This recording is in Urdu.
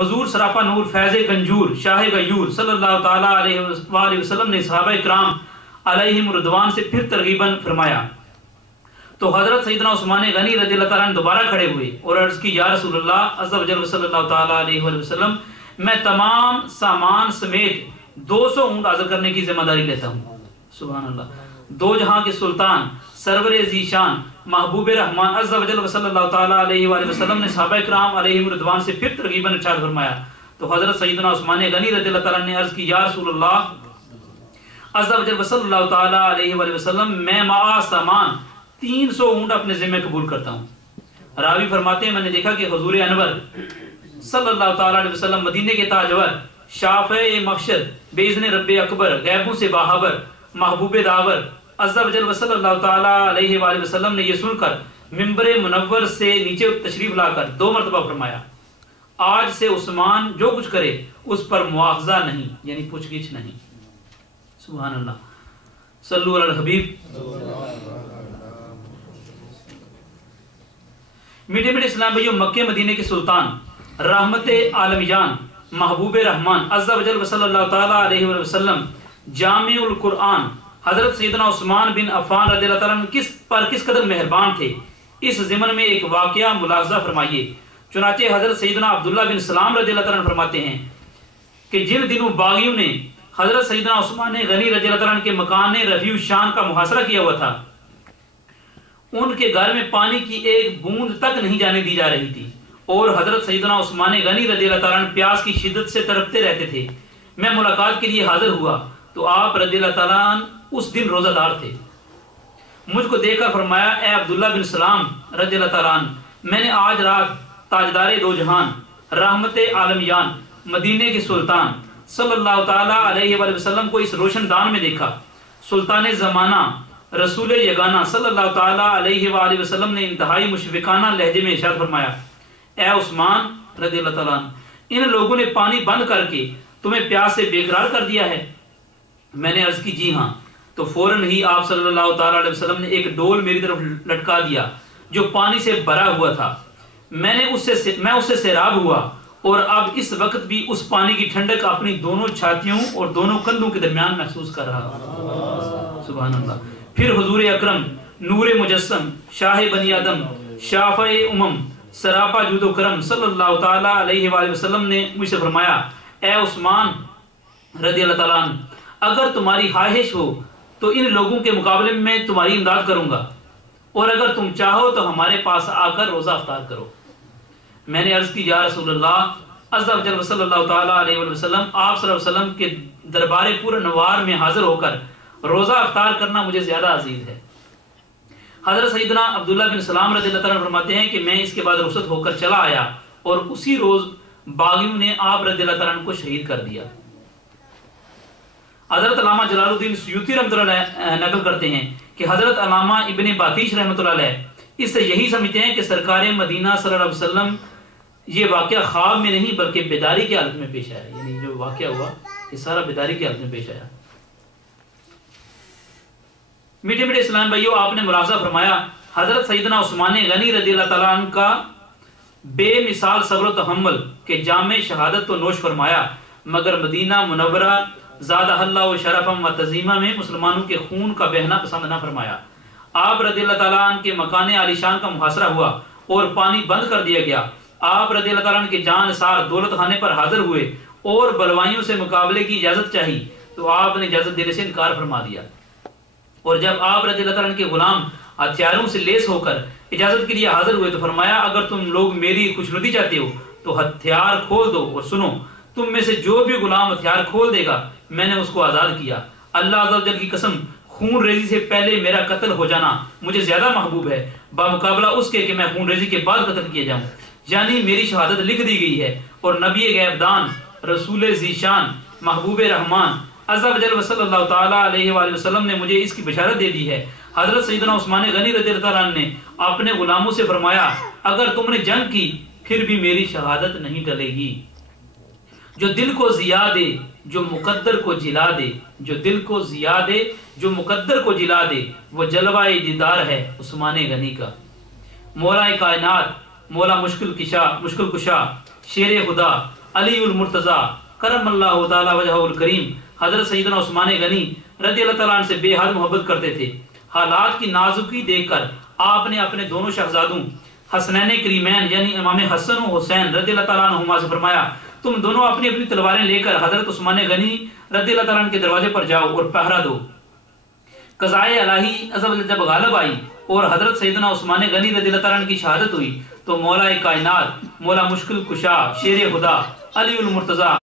حضور سراپا نور فیض گنجور شاہ غیور صلی اللہ تعالیٰ علیہ وآلہ وسلم نے صحابہ کرام علیہم رضوان سے پھر ترغیباً فرمایا تو حضرت سیدنا عثمان غنی رضی اللہ تعالیٰ عنہ دوبارہ کھڑے ہوئے اور عرض کی یا رسول اللہ عز و جل صلی اللہ تعالیٰ علیہ وآلہ وسلم میں تمام سامان سمیت 200 اونٹ حاضر کرنے کی ذمہ داری لیتا ہوں. سبحان اللہ. دو جہاں کے سلطان سرور ذیشان محبوب رحمان عز و جل صلی اللہ تعالیٰ علیہ وآلہ وسلم نے صحابہ کرام علیہم رضوان سے پھر ترغیباً ارشاد فرمایا تو حضرت سیدنا عثمان غنی رضی اللہ تعالیٰ نے عرض کی یا رسول اللہ عز و جل صلی اللہ تعالیٰ علیہ وآلہ وسلم میں معا سامان 300 اونٹ اپنے ذمہ قبول کرتا ہوں. راوی فرماتے ہیں میں نے دیکھا کہ حضور انور صلی اللہ تعالیٰ علیہ وسلم مدینے کے تاجور شافع محشر باذن رب اکبر غیبوں سے باخبر محبوب داور عز و جل صلی اللہ تعالیٰ علیہ وآلہ وسلم نے یہ سن کر منبر منور سے نیچے تشریف لا کر 2 مرتبہ فرمایا آج سے عثمان جو کچھ کرے اس پر مواخذہ نہیں یعنی پوچھ گچھ نہیں. سبحان اللہ. صلو علی الحبیب. میٹھے میٹھے اسلام بھائیوں مکہ مدینے کے سلطان رحمت عالمیان محبوب رحمان عز و جل صلی اللہ تعالیٰ علیہ وسلم جامع القرآن حضرت سیدنا عثمان بن عفان رضی اللہ تعالیٰ عنہ کس قدر مہربان تھے اس ضمن میں ایک واقعہ ملاحظہ فرمائیے. چنانچہ حضرت سیدنا عبداللہ بن سلام رضی اللہ تعالیٰ عنہ فرماتے ہیں کہ جن دنوں باغیوں نے حضرت سیدنا عثمان غنی رضی اللہ تعالیٰ عنہ کے مکان رفیع الشان کا محاصرہ کیا ہوا تھا ان کے گھر میں پانی کی ایک بوند تک نہیں جانے دی جا رہی تھی اور حضرت سیدنا عثمان غنی رضی اللہ تعالیٰ عنہ پیاس کی شدت سے تڑپتے رہتے تھے. میں ملاقات کے لیے حاضر ہوا تو آپ رضی اللہ تعالیٰ عنہ اس دن روزہ دار تھے. مجھ کو دیکھ کر فرمایا اے عبداللہ بن سلام رضی اللہ تعالیٰ عنہ میں نے آج رات تاجدار دو جہان رحمت عالمیان مدینے کے سلطان صلی اللہ تعالیٰ علیہ وآلہ وسلم کو اس روشن دان میں دیکھا. سلطان زمانہ رسول یگانہ صلی اللہ تعالیٰ علیہ وآلہ وسلم نے انتہائی مشفقانہ لہجے میں ارشاد فرمایا اے عثمان رضی اللہ تعالیٰ عنہ ان لوگوں نے پانی بند کر کے تمہیں پیاس سے بے قرار کر دیا ہے. میں نے عرض کی جی ہاں. تو فوراً ہی آپ صلی اللہ تعالیٰ علیہ وسلم نے ایک ڈول میری طرف لٹکا دیا جو پانی سے بھرا ہوا تھا. میں اس سے سیراب ہوا اور اب اس وقت بھی اس پانی کی ٹھنڈک اپنی دونوں چھاتیوں اور دونوں کندھوں کے درمیان محسوس کر رہا ہوں. سبحان اللہ. پھر حضور اکرم نور مجسم شاہ بنی آدم شافع سراپا جود و کرم صلی اللہ تعالیٰ علیہ وآلہ وسلم نے مجھ سے فرمایا اے عثمان رضی اللہ تعالیٰ عنہ اگر تمہاری خواہش ہو تو ان لوگوں کے مقابلے میں تمہاری امداد کروں گا اور اگر تم چاہو تو ہمارے پاس آ کر روزہ افطار کرو. میں نے عرض کی یا رسول اللہ عز و جل صلی اللہ تعالیٰ علیہ وسلم آپ صلی اللہ علیہ وسلم کے دربار پورا نوار میں حاضر ہو کر روزہ افطار کرنا مجھے زیادہ عزیز ہے. حضرت سیدنا عبداللہ بن سلام رضی اللہ تعالیٰ فرماتے ہیں کہ میں اس کے بعد رخصت ہو کر چلا آیا اور اسی روز باغیوں نے آپ رضی اللہ تعالیٰ کو شہید کر دیا. حضرت علامہ جلال الدین سیوطی رحمۃ اللہ علیہ نقل کرتے ہیں کہ حضرت علامہ ابن باتیش رحمۃ اللہ علیہ اس سے یہی سمجھتے ہیں کہ سرکار مدینہ صلی اللہ علیہ وسلم یہ واقعہ خواب میں نہیں بلکہ بیداری کی حالت میں پیش آیا. یعنی جو واقعہ ہوا یہ سارا بیداری کی حالت میں پیش آیا. میٹھے میٹھے اسلام بھائیوں آپ نے ملاحظہ فرمایا حضرت سیدنا عثمان غنی رضی اللہ تعالیٰ عنہ کا بے مثال صبر و تحمل کہ جامع شہادت تو نوش فرمایا مگر مدینہ منورہ زادہ اللہ و شرفم و تزیمہ میں مسلمانوں کے خون کا بہنا پسند نہ فرمایا. آپ رضی اللہ تعالیٰ عنہ کے مکان عالی شان کا محاصرہ ہوا اور پانی بند کر دیا گیا. آپ رضی اللہ تعالیٰ عنہ کے جان نثار دولت خانے پر حاضر ہوئے اور بلوائیوں سے مقابلے کی اجازت چاہی تو آپ نے اجازت دینے سے انکار فرما دیا. اور جب آپ رضی اللہ تعالیٰ عنہ کے غلام ہتھیاروں سے لیس ہو کر اجازت کے لیے حاضر ہوئے تو فرمایا اگر تم لوگ میری خوشنودی چاہتے ہو تو ہتھیار کھول دو اور سنو تم میں سے جو بھی غلام ہتھیار کھول دے گا میں نے اس کو آزاد کیا. اللہ عز و جل کی قسم خون ریزی سے پہلے میرا قتل ہو جانا مجھے زیادہ محبوب ہے بمقابلہ اس کے کہ میں خون ریزی کے بعد قتل کیا جاؤں. یعنی میری شہادت لکھ دی گئی ہے اور نبی غیب دان رسول ذیشان محبوب رحمان عز و جل صلی اللہ تعالیٰ علیہ وآلہ وسلم نے مجھے اس کی بشارت دے دی ہے. حضرت سیدنا عثمان غنی رضی اللہ عنہ نے اپنے غلاموں سے فرمایا اگر تم نے جنگ کی پھر بھی میری شہادت نہیں ٹلے گی. جو دل کو ضیا دے جو مقدر کو جلا دے جو دل کو ضیا دے جو مقدر کو جلا دے وہ جلوہ دیدار ہے عثمان غنی کا. مولا کائنات مولا مشکل کشا شیر خدا علی المرتضیٰ کرم اللہ تعالی وجہہ الکریم حضرت سیدنا عثمان غنی رضی اللہ تعالیٰ عنہ سے بے حد محبت کرتے تھے۔ حالات کی نازکی دیکھ کر آپ نے اپنے دونوں شہزادوں حسنین کریمین یعنی امام حسن و حسین رضی اللہ تعالیٰ عنہما سے فرمایا تم دونوں اپنی اپنی تلواریں لے کر حضرت عثمان غنی رضی اللہ تعالیٰ عنہ کے دروازے پر جاؤ اور پہرا دو۔ قضائے الہی عز و جل جب غالب آئی اور حضرت سیدنا عثمان غنی رضی اللہ تعالیٰ عنہ کی شہادت ہوئی تو مولا کائنات، مولا مشکل کشا، شیر خدا علی المرتضیٰ